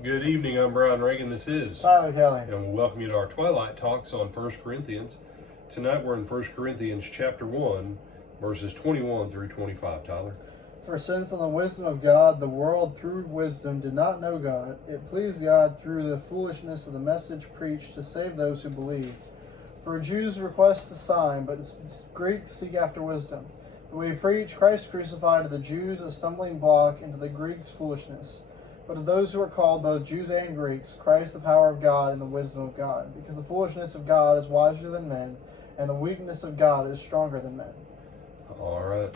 Good evening, I'm Brian Reagan. This is Tyler Kelly. and we'll welcome you to our Twilight Talks on 1 Corinthians. Tonight we're in 1 Corinthians chapter 1, verses 21 through 25, Tyler. For since in the wisdom of God, the world through wisdom did not know God, it pleased God through the foolishness of the message preached to save those who believe. For Jews request a sign, but Greeks seek after wisdom. But we preach Christ crucified to the Jews a stumbling block, and to the Greeks foolishness. But to those who are called, both Jews and Greeks, Christ the power of God and the wisdom of God. Because the foolishness of God is wiser than men, and the weakness of God is stronger than men. All right.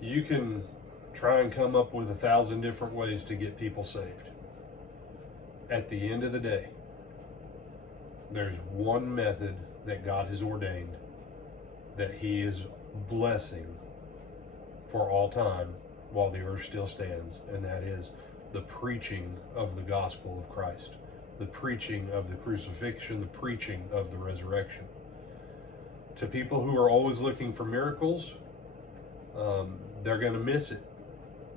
You can try and come up with 1,000 different ways to get people saved. At the end of the day, there's one method that God has ordained that He is blessing for all time while the earth still stands, and that is the preaching of the gospel of Christ, the preaching of the crucifixion, the preaching of the resurrection. To people who are always looking for miracles, they're going to miss it.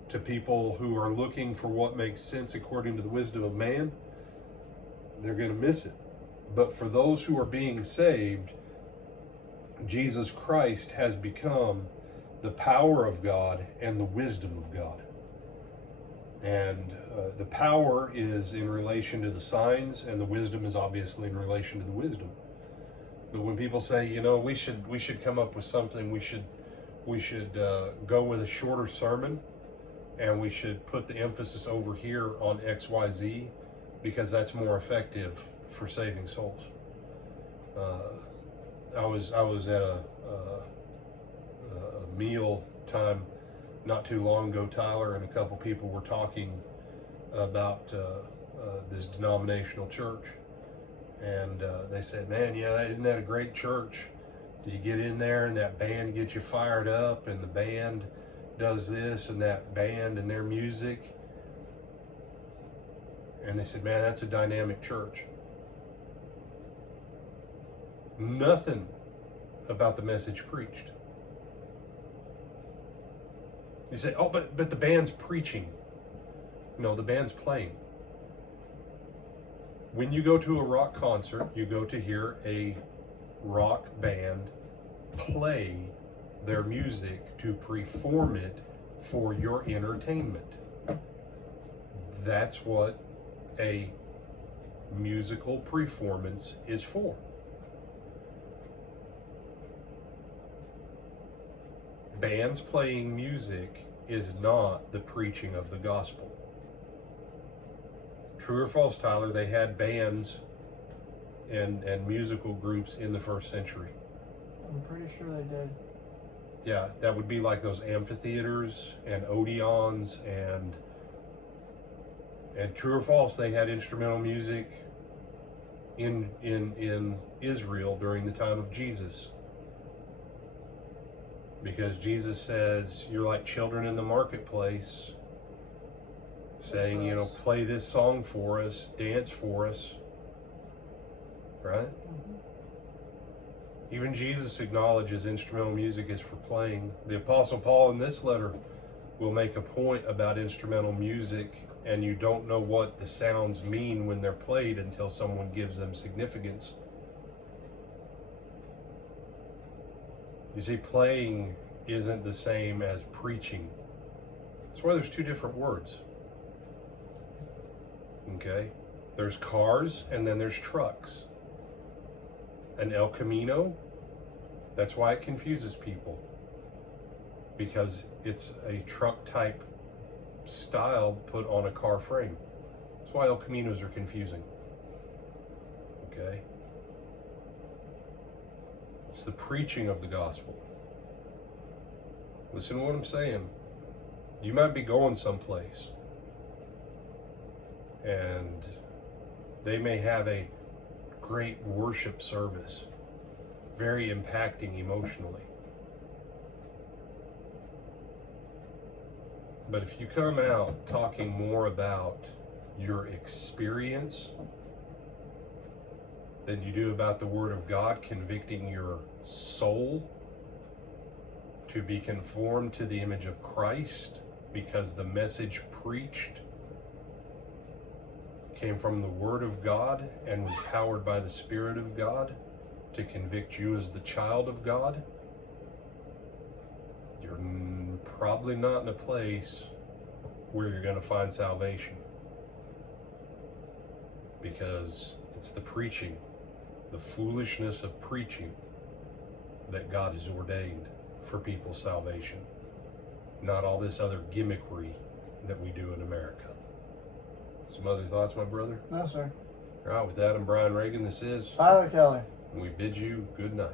To people who are looking for what makes sense according to the wisdom of man, they're going to miss it. But for those who are being saved, Jesus Christ has become the power of God and the wisdom of God. And the power is in relation to the signs, and the wisdom is obviously in relation to the wisdom. But when people say, we should come up with something, we should go with a shorter sermon, and we should put the emphasis over here on XYZ because that's more effective for saving souls. I was at a meal time not too long ago, Tyler, and a couple people were talking about this denominational church, and they said, "Man, isn't that a great church? You get in there and that band gets you fired up, and the band does this and that band and their music." And they said, "Man, that's a dynamic church." Nothing about the message preached. You say, "Oh, but the band's preaching." No, the band's playing. When you go to a rock concert, you go to hear a rock band play their music to perform it for your entertainment. That's what a musical performance is for. Bands playing music is not the preaching of the gospel. True or false, Tyler, they had bands and musical groups in the first century. I'm pretty sure they did. Yeah, that would be like those amphitheaters and Odeons and true or false, they had instrumental music in Israel during the time of Jesus. Because Jesus says, "You're like children in the marketplace," saying, "Play this song for us, dance for us." Right? Mm-hmm. Even Jesus acknowledges instrumental music is for playing. The Apostle Paul in this letter will make a point about instrumental music, and you don't know what the sounds mean when they're played until someone gives them significance. You see, playing isn't the same as preaching. That's why there's two different words. Okay? There's cars and then there's trucks. An El Camino, that's why it confuses people. Because it's a truck type style put on a car frame. That's why El Caminos are confusing. Okay? It's the preaching of the gospel. Listen to what I'm saying. You might be going someplace, and they may have a great worship service, very impacting emotionally. But if you come out talking more about your experience than you do about the Word of God convicting your soul, to be conformed to the image of Christ, because the message preached came from the Word of God and was powered by the Spirit of God to convict you as the child of God, you're probably not in a place where you're going to find salvation. Because it's the preaching, the foolishness of preaching, that God has ordained for people's salvation. Not all this other gimmickry that we do in America. Some other thoughts, my brother? No, sir. All right, with that, I'm Brian Reagan. This is Tyler Kelly. and we bid you good night.